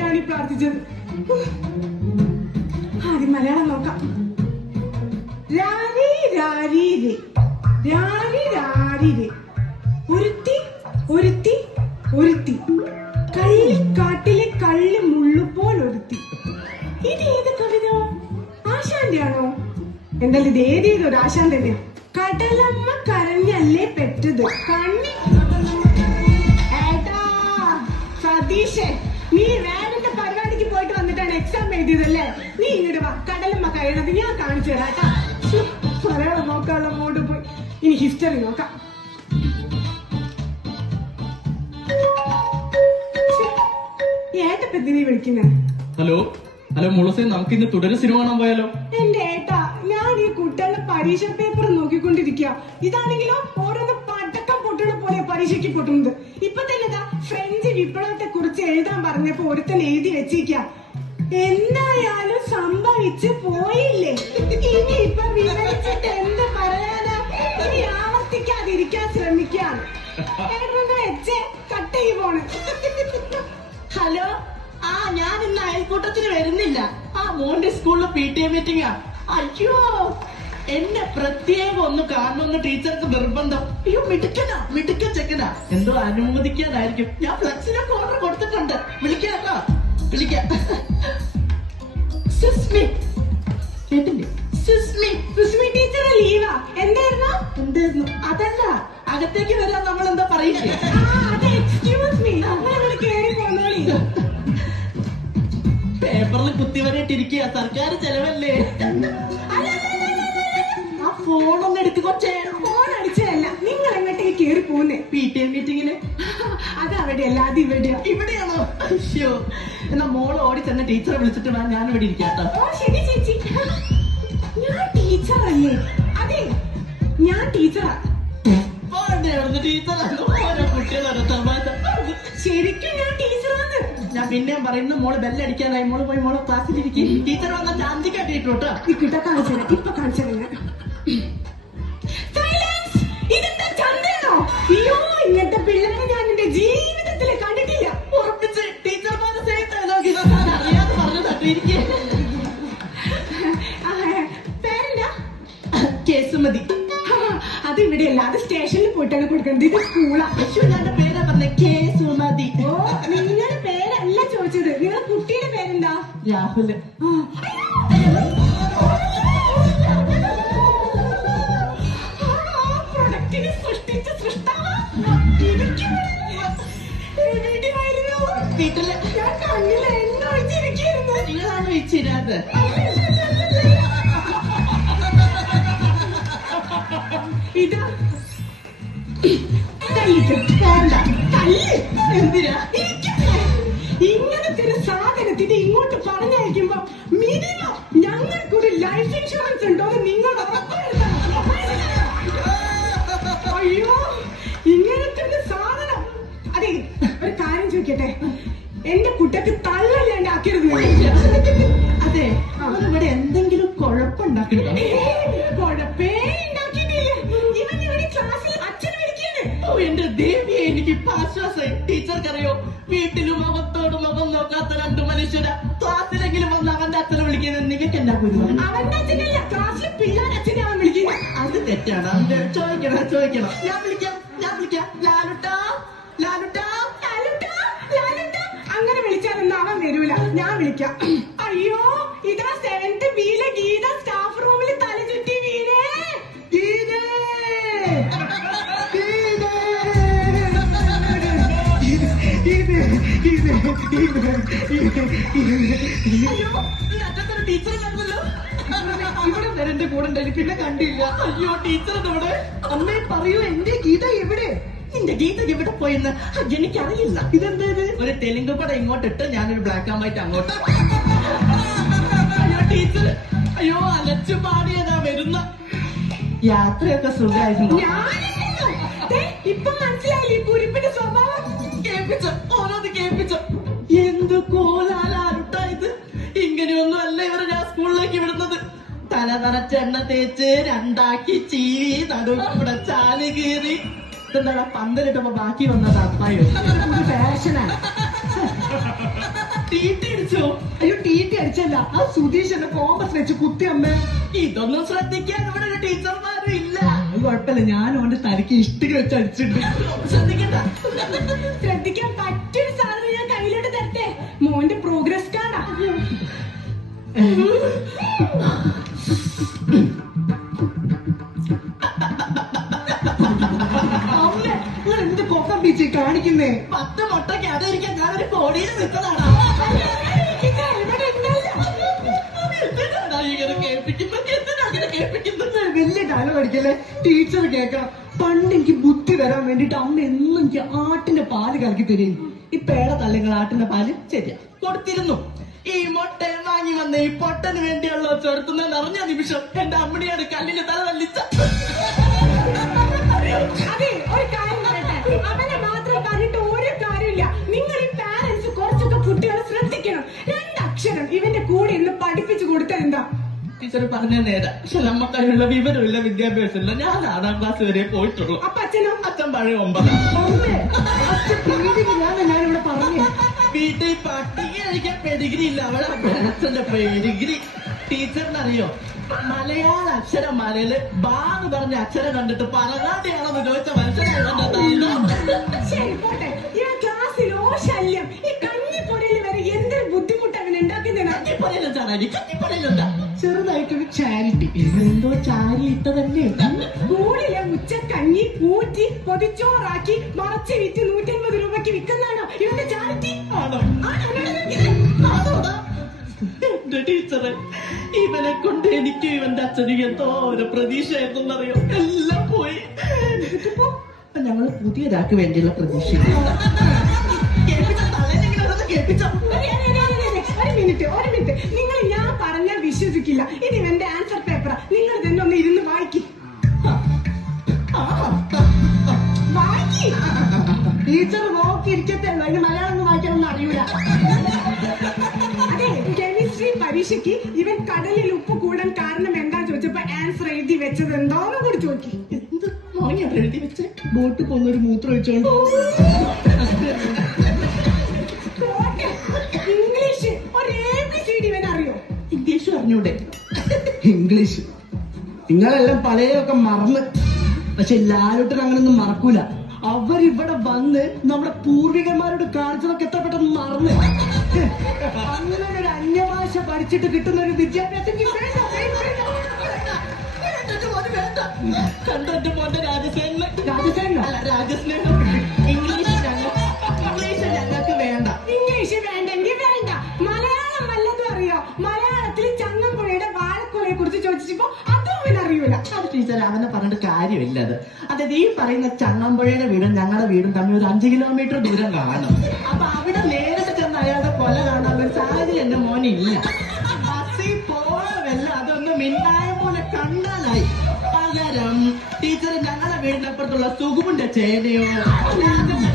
ഞാനീ പ്രാർത്ഥിച്ചത്. ആദ്യം മലയാളം നോക്കാം. രാരി രാരി രേ, രാരി രാരി രേ, ഒരുത്തി ഒരുത്തി ഒരുത്തി, കള്ളിക്കാട്ടിലെ കള്ളി മുള്ളുപോൽ ഒരുത്തി. ഇത് ഏത് കവിത? ആശാന്റെ ആണോ? എന്തായാലും ഇത് ഏതേതൊരു ആശാൻ തന്നെയാ. കടലമ്മ കരഞ്ഞല്ലേ പെറ്റത് കണ്ണി. ഏട്ടാ സതീശൻ, നീ വേറെ പരിപാടിക്ക് പോയിട്ട് വന്നിട്ടാണ് എക്സാം എഴുതിയതല്ലേ? നീ ഇങ്ങോട്ട് വാ, കടലമ്മ കഴിയണത് ഞാൻ കാണിച്ചു തരാം കേട്ടാ. മലയാളം നോക്കാനുള്ള മൂഡ് പോയി. ഇനി ഹിസ്റ്ററി നോക്കാം. ഏട്ടപ്പത്തി നീ വിളിക്കുന്നേ? ഹലോ ഹലോ മുളസേ, നമുക്ക് ഇന്ന് തുടരെ സിനിമ കാണാൻ പോയാലോ? എന്റെ ഏട്ടാ, ഞാൻ ഈ കുട്ടികളുടെ പരീക്ഷ പേപ്പർ നോക്കിക്കൊണ്ടിരിക്കുക. ഇതാണെങ്കിലോ ഓരോന്ന് പടക്കം പൊട്ടണ പോലെ പരീക്ഷയ്ക്ക് പൊട്ടുന്നത്. ഇപ്പൊ തന്നെ ഫ്രഞ്ച് വിപ്ലവത്തെ കുറിച്ച് എഴുതാൻ പറഞ്ഞപ്പോ ഒരുത്തൻ എഴുതി വെച്ചിരിക്ക. എന്തായാലും സംഭവിച്ചു പോയില്ലേ, ഇനി ഇപ്പൊ വിവരിച്ചിട്ട് എന്ത് പറയാനാ? ഇനി ആവർത്തിക്കാതിരിക്കാൻ ശ്രമിക്കാം. വെച്ചേ കട്ട് ചെയ്ത് പോണ്. ഹലോ, ഞാൻ ഇന്ന് അയൽക്കൂട്ടത്തിന് വരുന്നില്ല. മോന്റെ സ്കൂളിൽ PTA മീറ്റിംഗാ. അയ്യോ, എന്നെ പ്രത്യേകം ഒന്ന് കാണണമെന്ന് ടീച്ചർക്ക് നിർബന്ധം. അയ്യോ, മിടുക്കൻ ചെക്കനാ. എന്തോ അനുമതിക്കാനായിരിക്കും. ഞാൻ ഫ്ലക്സിനൊക്കെ ഓർഡർ കൊടുത്തിട്ടുണ്ട്. വിളിക്കാം. സുസ്മി കേട്ടില്ലേ? സുസ്മി ടീച്ചർ ലീവാ. എന്തായിരുന്നു? അതല്ല, അകത്തേക്ക് വരാൻ നമ്മൾ എന്താ പറയില്ലേ? എക്സ്ക്യൂസ് മീ, നമ്മളവിടെ കേറി പോന്നോളി. പേപ്പറിൽ കുത്തിവരയിട്ടിരിക്കുക, സർക്കാർ ചെലവല്ലേ. ആ ഫോണൊന്ന് എടുത്ത് കൊച്ചേ. ഫോൺ അടിച്ചതല്ല, നിങ്ങൾ എങ്ങോട്ടേക്ക് കേറി പോന്നേ? PTA മീറ്റിങ്ങിന്. അതവിടെയല്ല, അത് ഇവിടെയാ. ഇവിടെയാണോ? അയ്യോ, എന്നാ മോള് ഓടി ചെന്ന് ടീച്ചറെ വിളിച്ചിട്ട് വേണം ഞാൻ ഇവിടെ ഇരിക്കാട്ടോ. ഓ ശരി ചേച്ചി. ഞാൻ ടീച്ചറല്ലേ? അതെ, ഞാൻ ടീച്ചറാ. ശരിക്കും ഞാൻ ടീച്ചറാണ്. ഞാൻ പിന്നെയും പറയുന്നു, മോള് ബെല്ലടിക്കാനായി. മോള് പോയി മോളെ ക്ലാസ്സിലിരിക്കും. ടീച്ചർ വന്ന ചാന്തിക്കാട്ടിട്ടോ. ഇപ്പൊ കാണിച്ചു. ഇതെന്താ ചന്തയാണോ? അയ്യോ, ഇങ്ങനത്തെ പിള്ളേരെ ഞാൻ എന്റെ ജീവിതത്തിൽ കണ്ടിട്ടില്ല. ഉറപ്പിച്ച് ടീച്ചർമാരെ അറിയാതെ പറഞ്ഞിരിക്കേ. പേരെന്താ? കേസുമതി. അത് ഇവിടെയല്ല, അത് സ്റ്റേഷനിൽ പോയിട്ടാണ് കൊടുക്കുന്നത്. ഇത് സ്കൂളാ. ഞാൻ പേരാ പറഞ്ഞ കേസുമതി. ഓ, നിങ്ങളുടെ പേരല്ല ചോദിച്ചത്. നിങ്ങളുടെ കുട്ടിയുടെ പേരെന്താ? രാഹുല്. പ്രൊഡക്റ്റിനെ സൃഷ്ടിച്ച സൃഷ്ടാവ് വീട്ടില് ഞാൻ കണ്ണിൽ എണ്ണ ഒഴിച്ചിരിക്കുന്നു. നിങ്ങളാണ് വെച്ചിരാത്. ഇതാ എന്തിനാ ഇങ്ങനത്തെ ഒരു സാധനത്തിന് ഇങ്ങോട്ട് പറഞ്ഞയക്കുമ്പോ മിനിമം ഞങ്ങൾക്കൊരു ലൈഫ് ഇൻഷുറൻസ് ഉണ്ടോ എന്ന് നിങ്ങൾ ഉറപ്പുവരുത്തണം. അയ്യോ, ഇങ്ങനത്തെ ഒരു സാധനം. അതെ, ഒരു കാര്യം ചോദിക്കട്ടെ, എന്റെ കുട്ടിക്ക് തള്ളല്ലാണ്ട് ആക്കരുത്. അതെ, അവരിവിടെ എന്തെങ്കിലും കുഴപ്പമുണ്ടാക്കിയിട്ടുണ്ടോ? കുഴപ്പേ ഉണ്ടാക്കിയിട്ടില്ല. ഇവൻ ഇവിടെ ക്ലാസ്സിൽ അച്ഛനെ വിളിക്കാണ്. ഓ, എന്റെ ദേവിയെ, എനിക്ക് ഇപ്പൊ ആശ്വാസമായി. ടീച്ചർക്കറിയോ, വീട്ടിലും മുഖത്തോട് മുഖം നോക്കാത്ത രണ്ട് മനുഷ്യരാ ക്ലാസ്സിലെങ്കിലും വന്ന് അവന്റെ അച്ഛനെ വിളിക്കുന്നത്. നിങ്ങൾക്ക് എന്താ കുരുവാണ്? അവന്റെ അച്ഛനല്ല, ക്ലാസ്സിലെ പിള്ളേരെ അച്ഛനെ അവൻ വിളിക്കുന്നത്. അത് തെറ്റാണ്. അവന്റെ ചോദിക്കണം. ഞാൻ വിളിക്കാം. ലാലുട്ടാ. അങ്ങനെ വിളിച്ചാലൊന്നും അവൻ വരൂല. ഞാൻ വിളിക്കാം. അയ്യോ, ഇതാ 7th ബിയിലെ ഗീത സ്റ്റാഫ് റൂമിൽ തല ചുറ്റി വീണേ. ടീച്ചർ കണ്ടല്ലോ. ഇവിടെ വരന്റെ കൂടെ ഉണ്ടായിരുന്നു, പിന്നെ കണ്ടില്ല. അയ്യോ, ടീച്ചർ ഇവിടെ. അമ്മേ പറയൂ, എന്റെ ഗീത എവിടെ? നിന്റെ ഗീത എവിടെ പോയെന്ന് എനിക്കറിയില്ല. ഇതെന്തേത്? ഒരു തെലുങ്ക് പടം ഇങ്ങോട്ടിട്ട് ഞാനൊരു ബ്ലാക്ക് ആൻഡ് വൈറ്റ് അങ്ങോട്ട്. അയ്യോ ടീച്ചർ, അയ്യോ അലച്ചു പാടിയതാ വരുന്ന. യാത്രയൊക്കെ സുഖമായിരുന്നു. ഇപ്പൊ മനസ്സിലായില്ലേ കുരിപ്പിന്റെ സ്വഭാവം? ഓരോന്ന് കേൾപ്പിച്ചു. എന്ത് കോലാലാരുട്ടാ ഇത്? ഇങ്ങനെയൊന്നും അല്ല ഇവരെ ഞാൻ സ്കൂളിലേക്ക് വിടുന്നത്. തല നനച്ച എണ്ണ തേച്ച് രണ്ടാക്കി ചീവി നടുവിടെ ചാല് കീറി. ഇതെന്താ പന്തലിട്ടപ്പോ ബാക്കി വന്നത് അപ്പായോ? ഫാഷനാണ്. ടീറ്റി അടിച്ചോ? അയ്യോ ടീറ്റി അടിച്ചല്ല, ആ സുധീഷ് എന്നെ കോമ്പസ് വെച്ച് കുത്തി അമ്മേ. ഇതൊന്നും ശ്രദ്ധിക്കാൻ ഇവിടെ ഒരു ടീച്ചർമാരും ഇല്ല. അത് കുഴപ്പമില്ല, ഞാൻ അവന്റെ തലയ്ക്ക് ഇഷ്ടിക വെച്ച് അടിച്ചിട്ടുണ്ട്. ശ്രദ്ധിക്കണ്ട. ശ്രദ്ധിക്കാൻ പറ്റിയൊരു സാധനം ഞാൻ കയ്യിലോട്ട് തരട്ടെ. മോന്റെ പ്രോഗ്രസ് കാർഡാ. അമ്മേ നിങ്ങൾ എന്ത് കൊക്കം ബീച്ചി കാണിക്കുന്നേ? 10 മുട്ടയ്ക്ക് അതായിരിക്കാൻ ഞാനൊരു കോടിയിൽ നിൽക്കുന്നതാണ്. ഇങ്ങനെ കേൾപ്പിക്കുന്നത് എന്തിനാ അങ്ങനെ കേൾപ്പിക്കുന്നത്? വലിയ ഡയലോഗ് അടിക്കല്ലേ, ടീച്ചർ കേൾക്കണം. പണ്ട് എനിക്ക് ബുദ്ധി വരാൻ വേണ്ടിട്ട് അമ്മ എന്നും എനിക്ക് ആട്ടിന്റെ പാല് കലക്കി തരും. ഈ പേട തള്ളിങ്ങൾ ആട്ടിന്റെ പാല് ശരിയാ, കൊടുത്തിരുന്നു. ഈ മുട്ടയും വാങ്ങി വന്ന ഈ പൊട്ടന് വേണ്ടിയുള്ള ചെറുത്തുന്ന അറിഞ്ഞ നിമിഷം എന്റെ അമ്മണിയാണ് കല്ലിന് തല തല്ലിച്ച. അതെ, ഒരു കാര്യം പറയട്ടെ, അവനെ മാത്രം പറഞ്ഞിട്ട് ഒരു കാര്യമില്ല. നിങ്ങൾ ഈ പാരന്റ്സ് കുറച്ചൊക്കെ കുട്ടികളെ ശ്രദ്ധിക്കണം. 2 അക്ഷരം ഇവന്റെ കൂടെ ഇന്ന് പഠിപ്പിച്ചു കൊടുത്താൽ എന്താ? ടീച്ചർ പറഞ്ഞ നേരം, പക്ഷെ നമുക്കതിനുള്ള വിവരമില്ല, വിദ്യാഭ്യാസമില്ല. ഞാൻ 6ാം ക്ലാസ് വരെ പോയിട്ടുള്ളൂ. അപ്പൊ അച്ഛനോ? അച്ഛൻ പഴയ 9. അമ്മേ അച്ഛൻ പേടിയില്ലാന്ന് ഞാനിവിടെ പറഞ്ഞു. വീട്ടിൽ പട്ടിക കഴിക്കാൻ പെഡിഗ്രി ഇല്ല, അവളെ അച്ഛന്റെ പെഡിഗ്രി. ടീച്ചറിനറിയോ, മലയാള അക്ഷരം മലയില് ബാന്ന് പറഞ്ഞ അക്ഷരം കണ്ടിട്ട് പറകാതെയാണെന്ന് ചോദിച്ച മനുഷ്യനാണ്. ശരി പോട്ടെ, ഈ ക്ലാസ്സിലോ ശല്യം. ഈ കഞ്ഞിപ്പൊടിയിൽ വരെ എന്തൊരു ബുദ്ധിമുട്ട് അവൻ ഉണ്ടാക്കുന്നതാണ്. കത്തിപ്പടയിലുണ്ടാ ചെറുതായിട്ടൊരു ചാരിറ്റി. എന്തോ ചാരി ഇട്ടതല്ലേ. സ്കൂളിലെ ഉച്ചക്കഞ്ഞി ഊറ്റി പൊതിച്ചോറാക്കി മറച്ച് വിറ്റ് 150 രൂപയ്ക്ക് വിൽക്കുന്നതാണോ ഇവന്റെ ചാരിറ്റി? ആണോ? ആണോ? അതോടാ എന്റെ ടീച്ചറെ, ഇവനെ കൊണ്ട് എനിക്ക് ഇവന്റെ അച്ഛന് എന്തോ ഒരു പ്രതീക്ഷയായിരുന്നറിയോ, എല്ലാം പോയി. ഇതിപ്പോ ഞങ്ങള് പുതിയതാക്ക് വേണ്ടിയുള്ള പ്രതീക്ഷ കേൾപ്പിച്ചോ. ഒരു മിനിറ്റ്, നിങ്ങൾ ഞാൻ പറഞ്ഞാൽ വിശ്വസിക്കില്ല. ഇത് ഇവന്റെ ആൻസർ പേപ്പറാ. നിങ്ങൾ തന്നെ ഒന്ന് ഇരുന്ന് വായിക്കി. ടീച്ചർ നോക്കിയിരിക്കത്തേ ഉള്ളൂ, അതിന് മലയാളം ഒന്നും വായിക്കാനൊന്നും അറിയൂല. അതെ, കെമിസ്ട്രി പരീക്ഷയ്ക്ക് ഇവൻ കടലിൽ ഉപ്പ് കൂടാൻ കാരണം എന്താ ചോദിച്ചപ്പോ ആൻസർ എഴുതി വെച്ചത് എന്താന്ന് കൂടി ചോദിക്കി. എന്ത് മോങ്ങിയാണ് എഴുതി വെച്ചേ? ബോട്ട് പോകുന്നൊരു മൂത്രം ഒഴിച്ചോണ്ട്. ഇംഗ്ലീഷ് ഒരു ABCD ഇവൻ അറിയോ? ഇംഗ്ലീഷ് അറിഞ്ഞൂടെ? ഇംഗ്ലീഷ് നിങ്ങളെല്ലാം പഴയൊക്കെ മറന്ന്, പക്ഷെ ലാലോട്ടൻ അങ്ങനൊന്നും മറക്കൂല. അവരിവിടെ വന്ന് നമ്മുടെ പൂർവികന്മാരോട് കാണിച്ചതൊക്കെ എത്ര പെട്ടെന്ന് മറന്ന്. അങ്ങനെ ഒരു അന്യഭാഷ പഠിച്ചിട്ട് കിട്ടുന്ന ഒരു വിദ്യാഭ്യാസം എനിക്ക് വേണ്ട, വേണ്ട, വേണ്ട. കണ്ടോ എന്റെ മോന്റെ രാജസേന? രാജസേന അല്ല, രാജസ്നേഹം. ഇംഗ്ലീഷ് ഞങ്ങൾക്ക് വേണ്ട. ഇംഗ്ലീഷ് വേണ്ടെങ്കിൽ വേണ്ട. മലയാളം വല്ലതും അറിയോ? മലയാളത്തിൽ ചങ്ങമ്പുഴയുടെ വാഴക്കുലയെ കുറിച്ച് ചോദിച്ചപ്പോ അതും അവൻ അറിയൂല. അത് ടീച്ചർ അവനെ പറഞ്ഞിട്ട് കാര്യമില്ല. അതായത് ഈ പറയുന്ന ചങ്ങമ്പുഴയുടെ വീടും ഞങ്ങളുടെ വീടും തമ്മിൽ ഒരു 5 കിലോമീറ്റർ ദൂരം കാണും. അപ്പൊ അവിടെ നേരിട്ട് ചെന്ന് അയാളുടെ കൊല കാണാനുള്ള ഒരു സാഹചര്യം എന്റെ മോനില്ല. ബസ്സിൽ പോവല്ല, അതൊന്ന് മിണ്ടായ പോലെ കണ്ടാലായി. പകരം ടീച്ചർ ഞങ്ങളുടെ വീടിന്റെ അപ്പുറത്തുള്ള സുഗുമിന്റെ ചേനയോ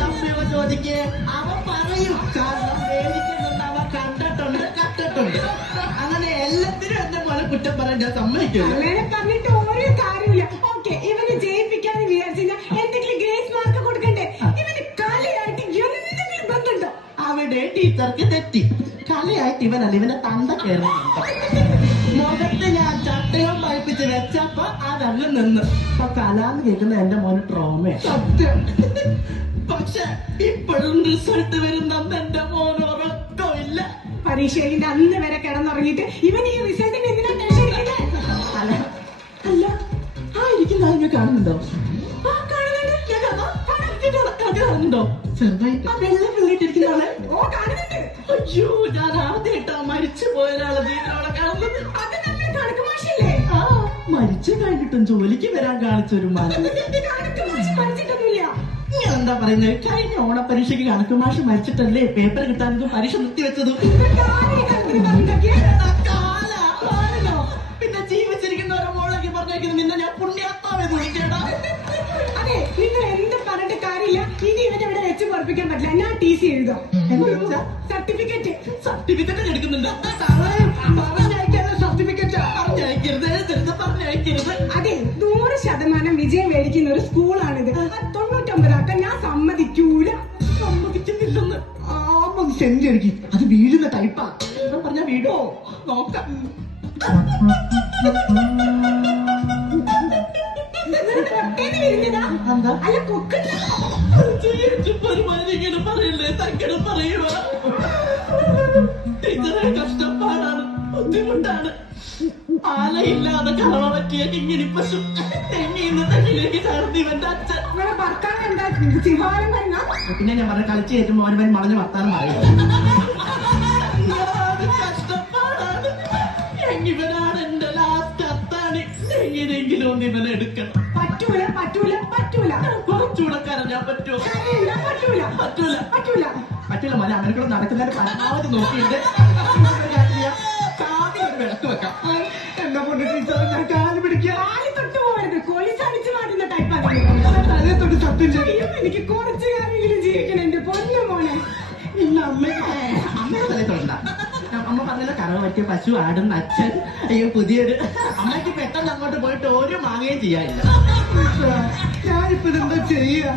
കപ്പയോ ചോദിക്കേ, അവൻ പറയും. കാരണം വേദിക്കുന്നുണ്ട്, അവ കണ്ടിട്ടുണ്ട്. അങ്ങനെ എല്ലാത്തിനും എന്റെ മോനെ കുറ്റം പറയാൻ ഞാൻ സമ്മതിക്കില്ല. അങ്ങനെ പറഞ്ഞിട്ട് ഒരു കാര്യമില്ല. ഓക്കെ, ഇവന് ജയിപ്പിക്കാന്ന് വിചാരിച്ചാൽ എന്തെങ്കിലും ഗ്രേസ് മാർക്ക് കൊടുക്കണ്ടേ? ഇവന് കലയായിട്ട് എന്തെങ്കിലും ബന്ധമുണ്ടോ? അവിടെ ടീച്ചർക്ക് തെറ്റി. കലയായിട്ട് ഇവനല്ല, ഇവന്റെ തന്ത കയറുന്നുണ്ട്. മുഖത്ത് ഞാൻ ചട്ടയോ പഴിപ്പിച്ച് വെച്ചപ്പോ അതങ്ങ് നിന്ന്. അപ്പൊ കലാന്ന് കേൾക്കുന്ന എന്റെ മോന് ട്രോമയാണ്. സത്യം. പക്ഷെ ഇപ്പോഴും റിസൾട്ട് വരുന്ന എന്റെ മോന് ഉറക്കമില്ല. പരീക്ഷയിൽ അന്ന് വരെ കിടന്നുറങ്ങിയിട്ട് ഇവൻ ഈ റിസൾട്ടിന് എന്തിനാ ടെൻഷൻ എടുക്കുന്നത്? അല്ല അല്ല, ആ ഇരിക്കുന്ന ആളിനെ കാണുന്നുണ്ടോ? ആ, കാണുന്നുണ്ട്. കാണുന്നുണ്ടോ? ചെറുതായിട്ട്. ആ വെള്ളം വെള്ളിട്ടിരിക്കുന്ന ആളെ. ഓ, കാണുന്നുണ്ട്. അയ്യോ, ഞാൻ ആദ്യമായിട്ടാ മരിച്ചു പോയ ഒരാളെ ജീവനോടെ കാണുന്നത്. അത് നമ്മുടെ കണക്ക് മാഷല്ലേ? ആ, മരിച്ചു കഴിഞ്ഞിട്ടും ജോലിക്ക് വരാൻ കാണിച്ചൊരു മാറ്റം. കണക്ക് മാഷ് മരിച്ചിട്ടൊന്നുമില്ല. നീ എന്താ പറയുന്നത്? കഴിഞ്ഞ ഓണപരീക്ഷയ്ക്ക് കണക്ക് മാഷ് മരിച്ചിട്ടല്ലേ പേപ്പർ കിട്ടാനൊക്കെ പരീക്ഷ നിർത്തിവെച്ചത്? പിന്നെ ജീവിച്ചിരിക്കുന്നവരെ മോളേക്ക് പറഞ്ഞേക്കുന്നത് നിന്നെ ഞാൻ പുണ്യാത്മാവെന്ന് വിളിക്കേടാ. അതെ, നിങ്ങൾ എന്ത് പറഞ്ഞിട്ട് കാര്യമില്ല. ഇനി ഇവനെ ഇവിടെ വെച്ച് പൊറപ്പിക്കാൻ പറ്റില്ല. ഞാൻ TC എഴുതാം. സർട്ടിഫിക്കറ്റ് സർട്ടിഫിക്കറ്റ് എടുക്കുന്നുണ്ട്. പറഞ്ഞയക്കാനുള്ള സർട്ടിഫിക്കറ്റ് പറഞ്ഞയക്കരുത്, എഴുതരുത്, പറഞ്ഞയക്കരുത്. അതെ, 100% വിജയം മേടിക്കുന്ന ഒരു സ്കൂളാണിത്. 99 ആക്കാൻ ഞാൻ സമ്മതിക്കൂല. സമ്മതിക്കുന്നില്ലെന്ന്. ആമം സെന്റ് അടിക്കും, അത് വീഴുന്ന ടൈപ്പാ. പറഞ്ഞാ വീടോ നോക്കാം. പൊട്ടേന്ന് വരുന്നതാ എന്താ? അല്ല കൊക്കുന്ന ഇങ്ങനെ പറയല്ലേ, സങ്കടം പറയുക. ടീച്ചറെ കഷ്ടപ്പാടാണ്, ബുദ്ധിമുട്ടാണ്. ആലയില്ലാതെ കളവ പറ്റിയ കിങ്ങിണി പശു തെങ്ങിന്ന് തെങ്ങിലേക്ക് ചാർത്തി ഇവന്റെ അച്ഛൻ. നിങ്ങളെ ഭർത്താവ് എന്താ സിംഹാരം വരുന്ന പിന്നെ ഞാൻ പറഞ്ഞ കളിച്ച് കയറ്റുമ്പോ അവൻ മളഞ്ഞ് വർത്താനം പറയും. കഷ്ടപ്പാടാണ്. ഇവനാണ് എന്റെ ലാസ്റ്റ് അത്താണി. എങ്ങനെയെങ്കിലും ഒന്ന് ഇവനെ എടുക്കണം. പറ്റൂല പറ്റൂല പറ്റൂല കുറച്ചുകൂടെ കരഞ്ഞാൻ പറ്റുമോ? കരയില്ല, പറ്റൂല പറ്റൂല. പറ്റൂല. പറ്റൂല മോനെ, അവനക്കൂടെ നടക്കുന്നതിന് പരമാവധി നോക്കിയിട്ട് കാവിൽ ഒരു വിളക്ക് വെക്കാം. എന്നാ കൊണ്ട് ടീച്ചർ ഞാൻ കാല് പിടിക്കുക. കാലി തൊട്ട് പോകരുത്, കൊലിച്ച് അടിച്ചു മാറ്റുന്ന ടൈപ്പാണ്. തലയെ തൊട്ട് സത്യം ചെയ്യും. എനിക്ക് കുറച്ച് കാലമെങ്കിലും ജീവിക്കണം എന്റെ പൊന്നു മോനെ. ഇന്ന് അമ്മയുടെ തലയെ തൊടണ്ട. അമ്മ പറഞ്ഞല്ലോ കറവ പറ്റിയ പശു ആടുന്ന അച്ഛൻ. അയ്യോ പുതിയൊരു അമ്മയ്ക്ക് പെട്ടെന്ന് അങ്ങോട്ട് പോയിട്ട് ഒരു മാങ്ങയും ചെയ്യാനില്ല. ഞാനിപ്പോ ഇതെന്താ ചെയ്യാ?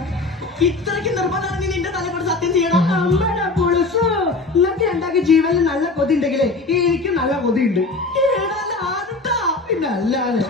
ഇത്രയ്ക്ക് നിർബന്ധമാണ് നീ നിന്റെ തല കൊണ്ട് സത്യം ചെയ്യണം. അമ്മയുടെ പുളുസു, നിങ്ങൾക്ക് രണ്ടാക്കി ജീവനിൽ നല്ല കൊതി ഉണ്ടെങ്കിലേ എനിക്ക് നല്ല കൊതിയുണ്ട്. ആരുട്ടാ പിന്നെ അല്ലാതെ